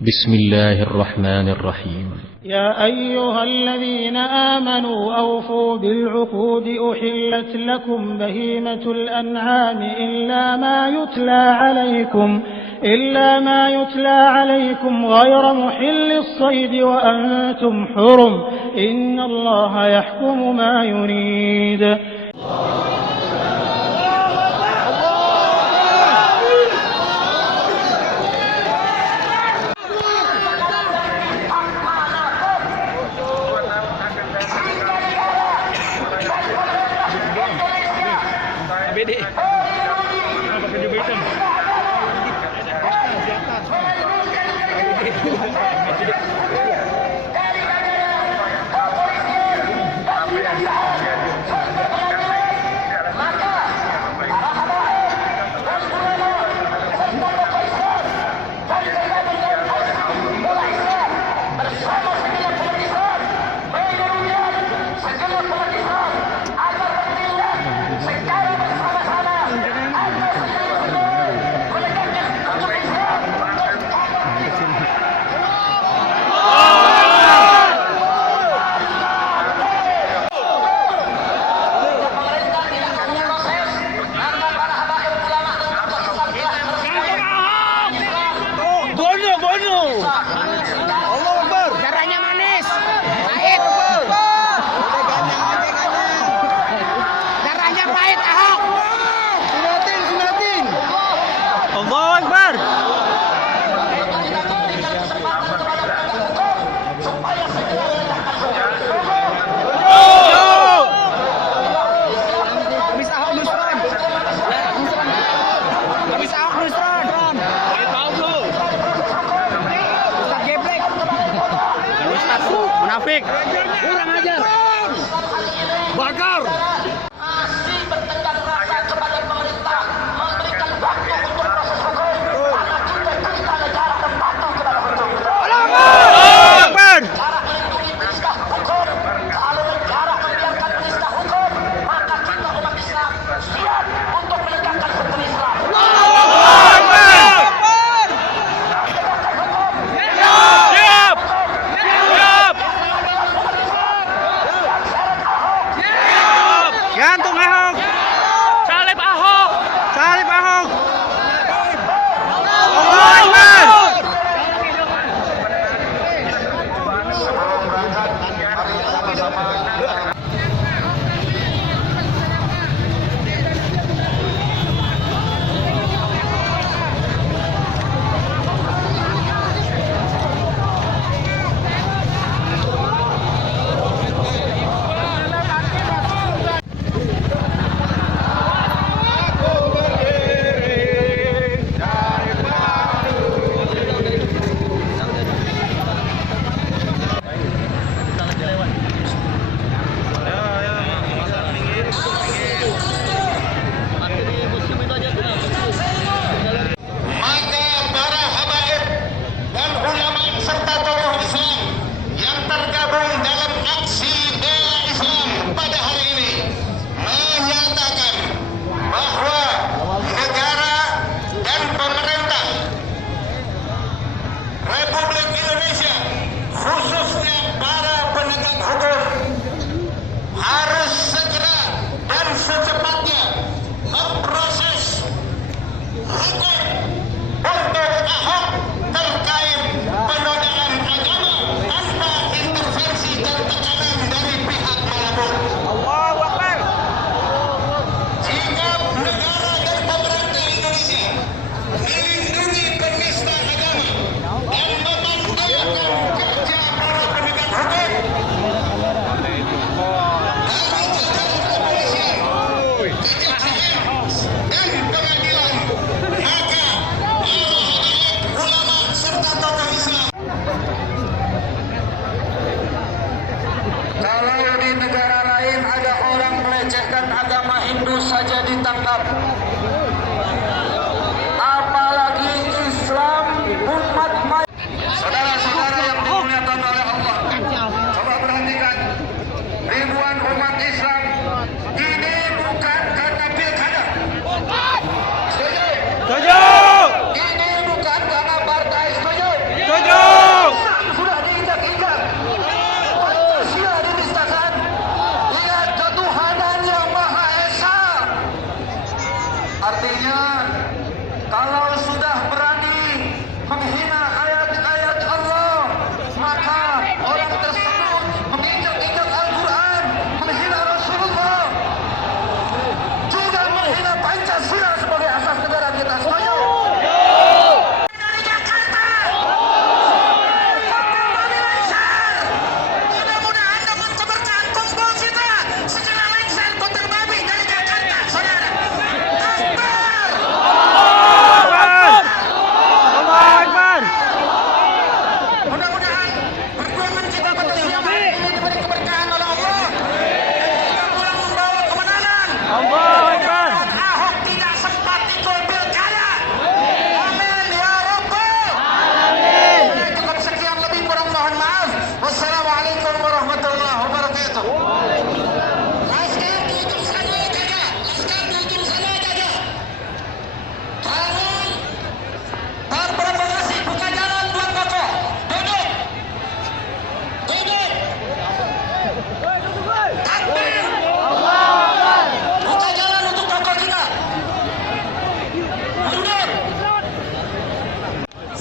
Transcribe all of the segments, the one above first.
بسم الله الرحمن الرحيم يا أيها الذين آمنوا أوفوا بالعقود أحلت لكم بهيمة الأنعام إلا ما يتلى عليكم غير محل الصيد وأنتم حرم إن الله يحكم ما يريد. Caranya manis, pahit. Caranya pahit, Ahok. Sunatin. Allahu Akbar. Habis Ahok nusron. Ustaz geblek. Munafik. Kurang ajar. Bakar. Masih bertengkar rasa kepada pemerintah memberikan waktu untuk proses hukum karena kita negara dan patuh kepada hukum. Akbar. Cara melindungi peristiwa hukum, kalau negara membiarkan peristiwa hukum, maka kita umat Islam siap untuk menegakkan hukum Islam. Siap. Siap.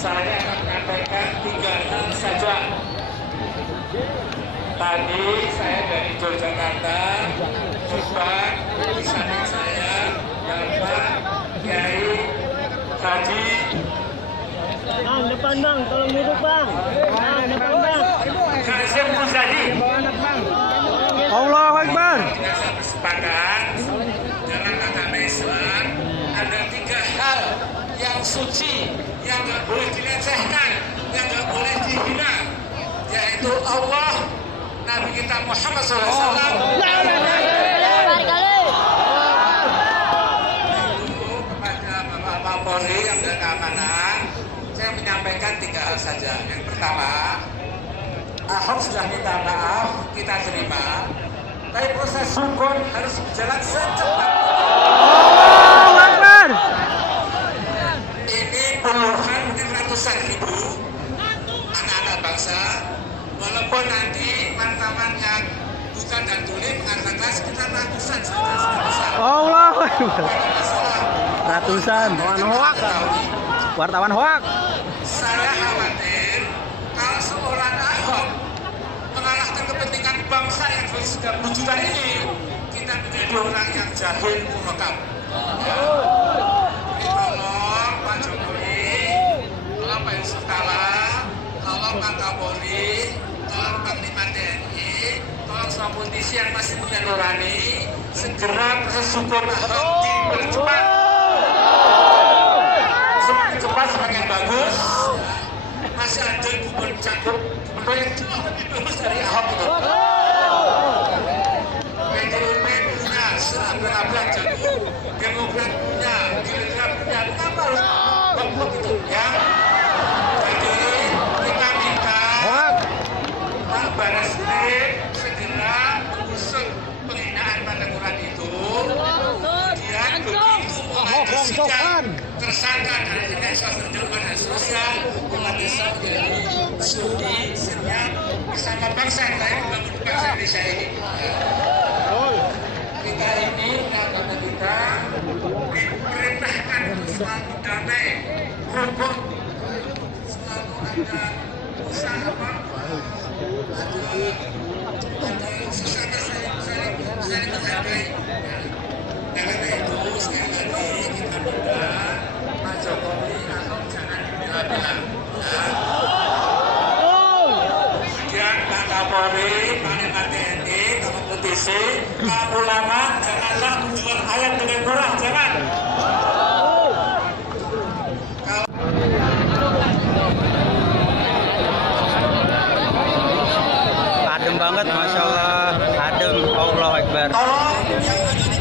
saya akan menyampaikan 3 hal saja. Tadi saya dari Yogyakarta, Subang, di samping saya Bapak Kiai Haji Bang, depan bang, tolong duduk bang. Bang, depan bang. Hasyim Muzadi. Allahu Akbar. Kita bersepakat dalam agama Islam ada 3 hal yang suci, yang nggak boleh dilecehkan, yang nggak boleh dihina, yaitu Allah, Nabi kita Muhammad SAW. Kepada Bapak Kapolri yang ada keamanan, saya menyampaikan 3 hal saja. Yang pertama, Ahok sudah minta maaf, kita terima, tapi proses hukum harus berjalan secepatnya. Allahu Akbar. Ini puluhan mungkin ratusan ribu anak-anak bangsa, walaupun nanti wartawan yang bukan dan tuli mengatakan sekitar ratusan saja, Allahu Akbar. masalah. Ratusan wartawan hoak. Saya khawatir kalau seorang Ahok mengalahkan kepentingan bangsa yang sudah berjuta ini, kita menjadi orang yang jahil murakab. Jadi tolong Pak Jokowi, tolong Pak Yusuf Kala, tolong Pak Kapolri, tolong Panglima TNI, tolong semua politisi yang masih punya nurani, segera proses hukum Ahok dipercepat. Semakin cepat semakin bagus. Masih ada gubernur yang jauh lebih bagus dari Ahok itu. PDIP punya seabrak-abrak jago, Demokrat punya, Gerindra punya, kenapa harus bangkrut itu? Ya, jadi kita minta Pak Barreskrim segera mengusut penghinaan pada Quran itu. Kemudian begitu mengadisikan tersangka dari indeks sosial dan sosial, umat Islam menjadi sudi, senyap bersama bangsa yang lain membangun bangsa Indonesia ini. Kita ini, kata kita, diperintahkan untuk selalu damai, rukun, selalu ada usaha apa, ada sesama saya menghargai. Karena itu sekali lagi kita minta Pak Jokowi atau jangan dibela-bela. Kemudian Pak Kapolri, Panglima TNI, Kamu Putisi, kamu ulama, janganlah menjual ayat dengan murah, jangan. Adem banget, masya Allah. Adem, Allahu Akbar. Tolong yang ada di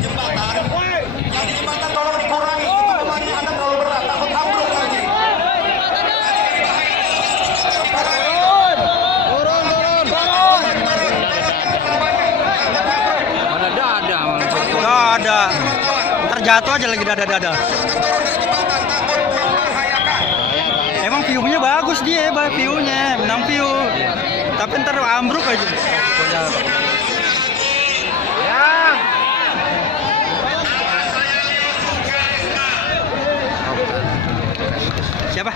jembatan tolong dikurangi. Itu bebannya Anda terlalu berat, takut ambruk lagi. Nggak ada. Ntar jatuh aja lagi dada-dada. Emang view-nya bagus dia, view-nya, menang view. Tapi ntar ambruk aja. Siapa?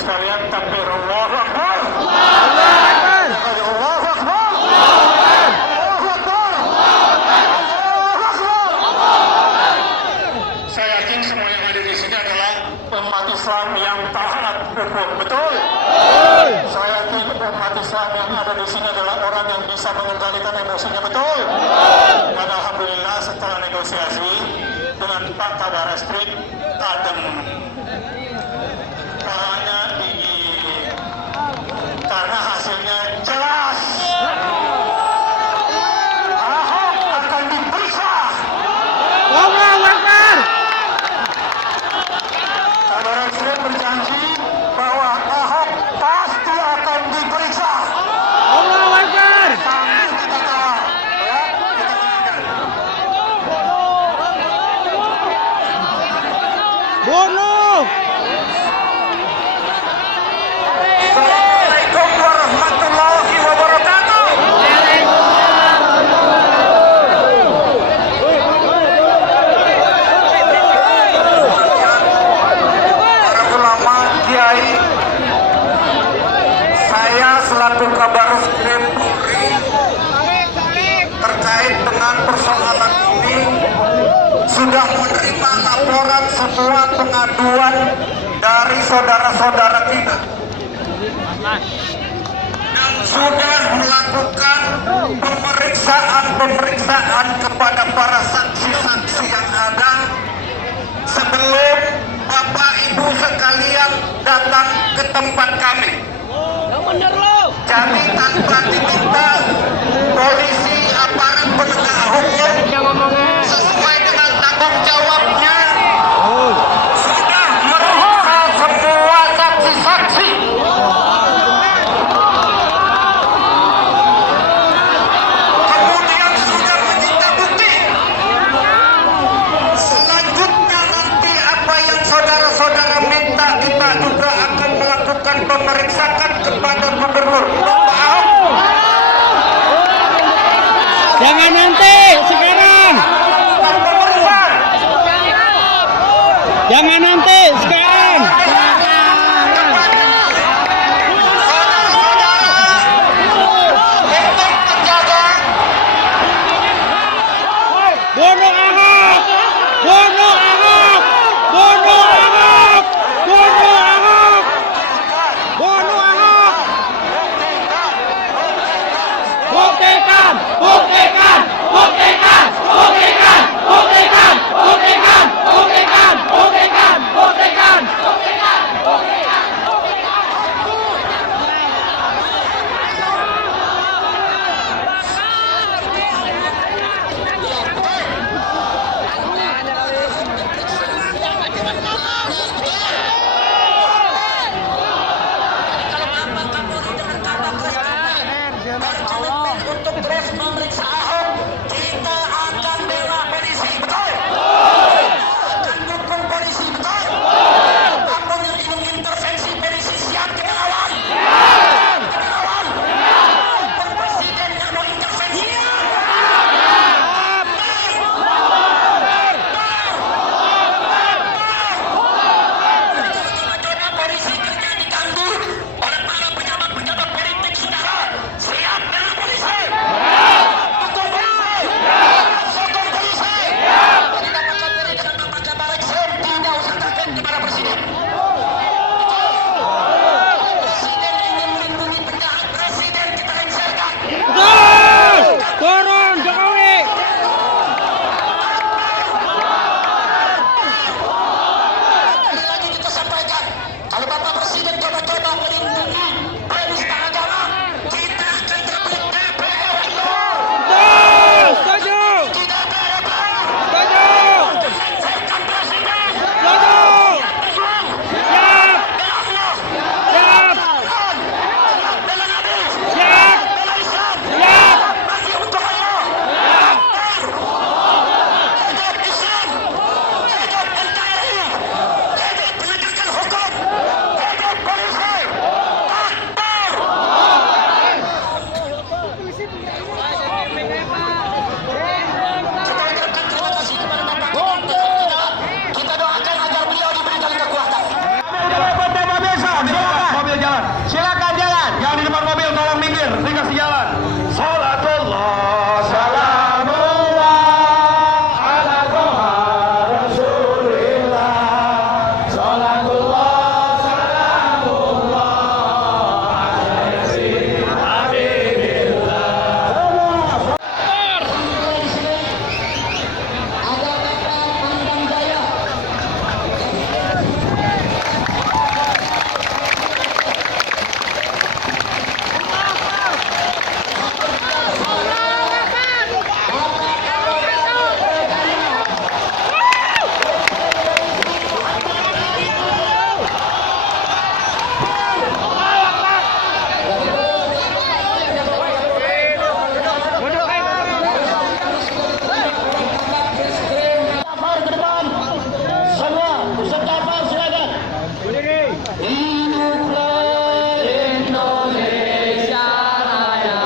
sekalian, takbir Allahu Akbar. Saya yakin semua yang ada di sini adalah umat Islam yang taat hukum, betul? Saya yakin umat Islam yang ada di sini adalah orang yang bisa mengendalikan emosinya, betul? Dan alhamdulillah setelah negosiasi dengan Pak Kabar Reskrim adem, tangannya dingin, karena hasilnya jelas. Ahok akan diperiksa. Allahu Akbar. Kabar Reskrim berjanji bahwa Ahok pasti akan diperiksa. Allahu Akbar. Kita tahu, ya, kita dengarkan. Bunuh. Assalamualaikum warahmatullahi wabarakatuh. Para ulama, kiai, saya selaku Kabar Reskrim Polri terkait dengan persoalan ini sudah menerima laporan semua pengaduan dari saudara-saudara kita dan sudah melakukan pemeriksaan kepada para saksi-saksi yang ada sebelum Bapak Ibu sekalian datang ke tempat kami. Jadi tanpa diminta, polisi aparat penegak hukum sesuai dengan tanggung jawabnya sudah memeriksa semua saksi-saksi. Kemudian sudah menyita bukti. Selanjutnya nanti apa yang saudara-saudara minta, kita juga akan melakukan pemeriksaan kepada Gubernur Bapak Ahok. Jangan nanti, sekarang. Pemeriksaan. Jangan nanti, sekarang. Untuk menjaga Bunuh Ahok. Bunuh Ahok. Bunuh Ahok. Bunuh Ahok. Bunuh Ahok. Buktikan. Buktikan. Buktikan. Buktikan. Buktikan. Buktikan. Buktikan. Buktikan. Buktikan. Untuk terus memeriksa Ahok, kita akan bela polisi, betul? Akan dukung polisi, betul? Apapun yang ingin intervensi polisi, siap kita lawan. Kita lawan. Apapun presiden yang mau intervensi, coba polisi kerja diganggu oleh para pejabat-pejabat politik, saudara. Siap bela polisi. Dukung polisi. Sokong polisi. Jadi dapatkan diri dengan Bapak Kabar Reskrim, tidak usah takut kepada presiden. Presiden ingin melindungi penjahat, presiden kita lengserkan. Betul. Turun, Jokowi. Sekali lagi kita sampaikan, kalau Bapak Presiden coba-coba melindungi penista agama, kita akan cabut DPR. Betul. Setuju. Tidak DPR. Setuju. Lengserkan presiden. Setuju. Berjuang. Silakan jalan. Yang di depan mobil tolong minggir, dikasih jalan. Salatullah, salamullah ala Toha Rasulillah. Salatullah, salamullah ala Yasin Habibillah. Ada kapal Pandang Jaya. Kapal ke depan. Semua peserta kapal silakan. Hiduplah Indonesia Raya.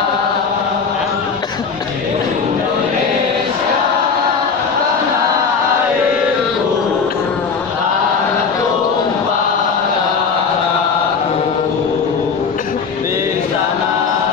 Indonesia tanah airku, tanah tumpah darahku. Di sanalah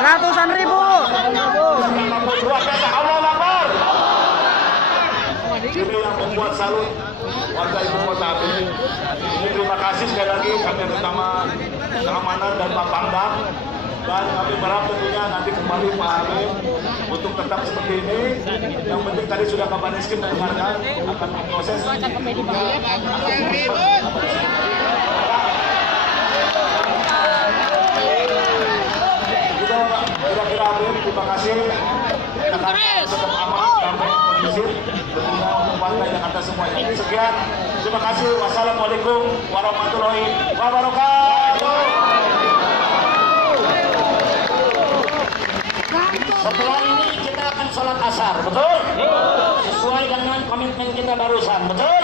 Ratusan ribu. Ini yang membuat salut warga ibu kota. Ini terima kasih sekali lagi kami bersama keamanan dan Pak Pangdam, dan kami berharap tentunya nanti kembali Pak Halim untuk tetap seperti ini. Yang penting tadi sudah Kabar Eskrim mendengarkan akan proses. Kira-kira Halim, terima kasih. Tetap aman, damai, kondusif, tentunya untuk warga Jakarta semuanya. Sekian, terima kasih. Wassalamualaikum warahmatullahi wabarakatuh. setelah ini kita akan sholat asar, betul? Sesuai dengan komitmen kita barusan, betul?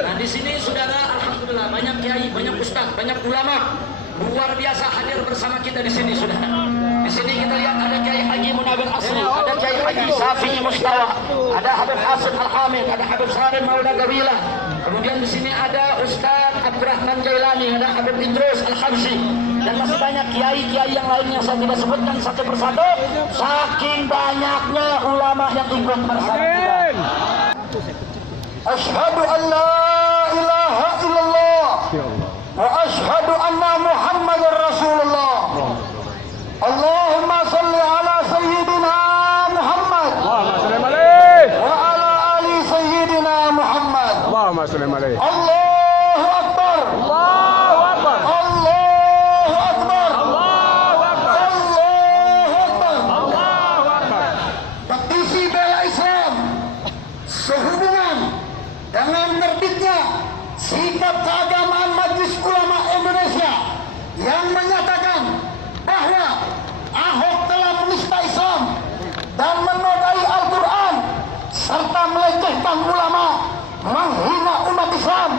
Nah di sini saudara, alhamdulillah banyak kiai, banyak ustaz, banyak ulama luar biasa hadir bersama kita di sini, saudara. Di sini kita lihat ada Kiai Haji Munawir Asli, ada Kiai Haji Syafi'i Mustawa, ada Habib Hasan Al-Hamid, ada Habib Sarim Maulana Gawilah. Kemudian di sini ada Ustaz Abdurrahman Jailani, ada Habib Idrus Al-Habsyi, dan masih banyak kiai-kiai yang lainnya saya tidak sebutkan satu persatu. Saking banyaknya ulama yang ikut bersama kita. Asyhadu an la ilaha illallah wa asyhadu anna Muhammadar Rasulullah. Allahumma salli ala sayyidina Muhammad wa ala ali sayyidina Muhammad. Allahumma salli alaihi. Allahu Akbar. Allahu Akbar. Allahu Akbar. Allahu Akbar. Allahu Akbar. Allahu Akbar. Petisi bela Islam sehubungan dengan terbitnya sikap keagamaan Majelis Ulama Indonesia yang menyatakan bahwa Ahok telah menista Islam dan menodai Al-Quran serta melecehkan ulama, menghina umat Islam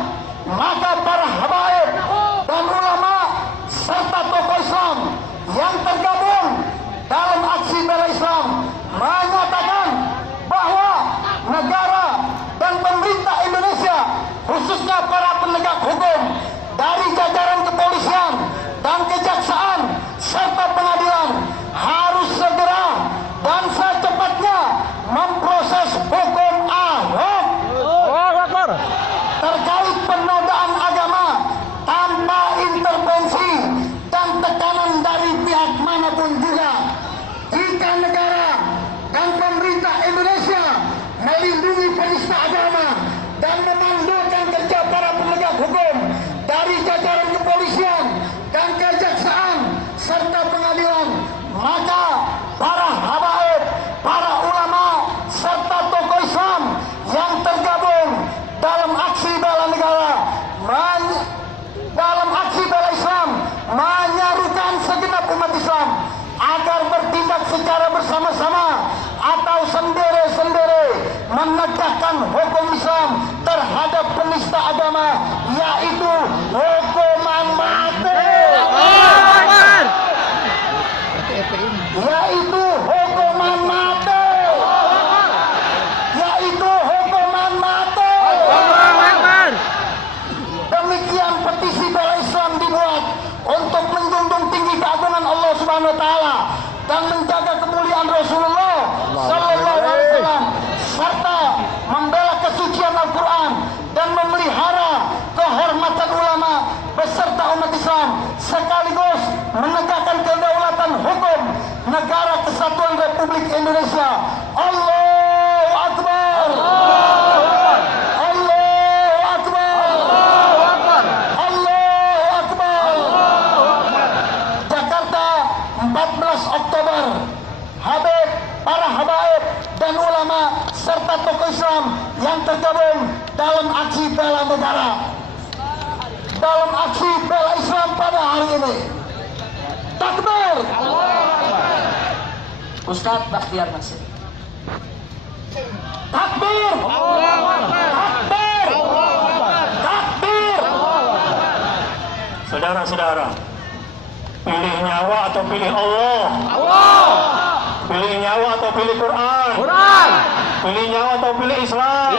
hukum Islam terhadap penista agama, yaitu hukuman mati. Yaitu hukuman mati. Yaitu hukuman mati. Demikian petisi bela Islam dibuat untuk menjunjung tinggi keagungan Allah Subhanahu wa taala dan menjaga kemuliaan Rasulullah sallallahu alaihi wasallam serta membela kesucian Al-Qur'an dan memelihara kehormatan ulama beserta umat Islam sekaligus menegakkan kedaulatan hukum negara kesatuan Republik Indonesia. Allahu Akbar. Allahu Akbar. Allahu Akbar. Jakarta 14 Oktober. Habib, para habaib dan ulama serta tokoh Islam yang tergabung dalam aksi bela negara, dalam aksi bela Islam pada hari ini. Takbir. Ustadz Bakhtiar Nasir. Takbir. Takbir. Takbir. Saudara-saudara, pilih nyawa atau pilih Allah? Pilih nyawa atau pilih Quran? Pilih nyawa atau pilih Islam?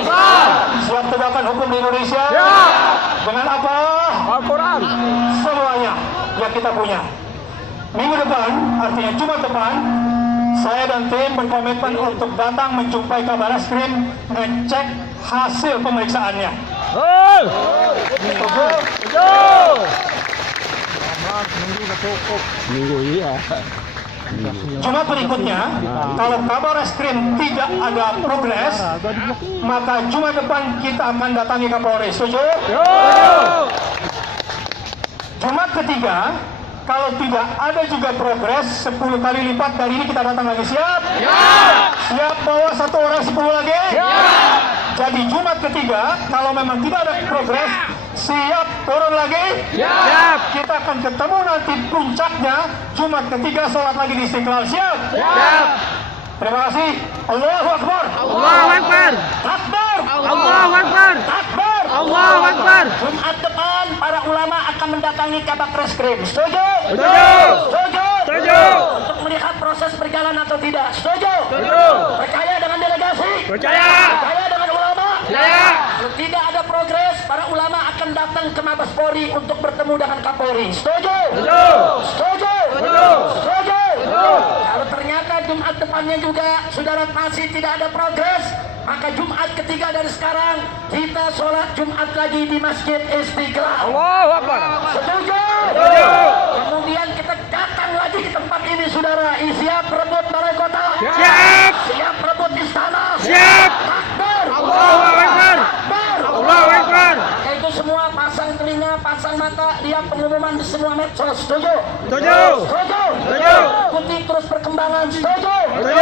Siap tegakkan hukum di Indonesia? Dengan apa? Al-Quran. Semuanya yang kita punya. Minggu depan, artinya Jumat depan, saya dan tim berkomitmen untuk datang menjumpai Kabareskrim ngecek hasil pemeriksaannya. Jumat berikutnya, kalau Kabareskrim tidak ada progres, maka Jumat depan kita akan datangi Kapolres. Setuju? Jumat ketiga, kalau tidak ada juga progres 10 kali lipat dari ini kita datang lagi. Siap? Siap bawa 1 orang 10 lagi? Jadi Jumat ketiga, kalau memang tidak ada progres, siap turun lagi? Siap. Kita akan ketemu nanti puncaknya Jumat ketiga, sholat lagi di Istiqlal. Siap? Siap. Terima kasih. Allahu Akbar. Allahu Akbar. Takbir. Allahu Akbar. Takbir. Allahu Akbar. Jumat depan para ulama akan mendatangi Kabareskrim. Setuju? Setuju. Setuju? Setuju. Untuk melihat proses berjalan atau tidak. Setuju? Setuju. Percaya dengan delegasi? Percaya. Percaya dengan ulama? Percaya. Kalau tidak ada progres, para ulama akan datang ke Mabes Polri untuk bertemu dengan Kapolri. Setuju? Setuju. Setuju? Setuju. Setuju? Setuju. Kalau ternyata Jumat depannya juga saudara masih tidak ada progres, maka Jumat ketiga dari sekarang kita sholat Jumat lagi di Masjid Istiqlal. Allahu Akbar. Setuju? Setuju. Kemudian kita datang lagi ke tempat ini saudara. Siap rebut balai kota? Siap. Siap rebut istana? Siap. Takbir. Allahu Akbar. Takbir. Allahu Akbar. Maka itu semua pasang telinga, pasang mata, lihat pengumuman di semua medsos. Setuju? Setuju. Setuju? Setuju. Ikuti terus perkembangan. Setuju? Setuju.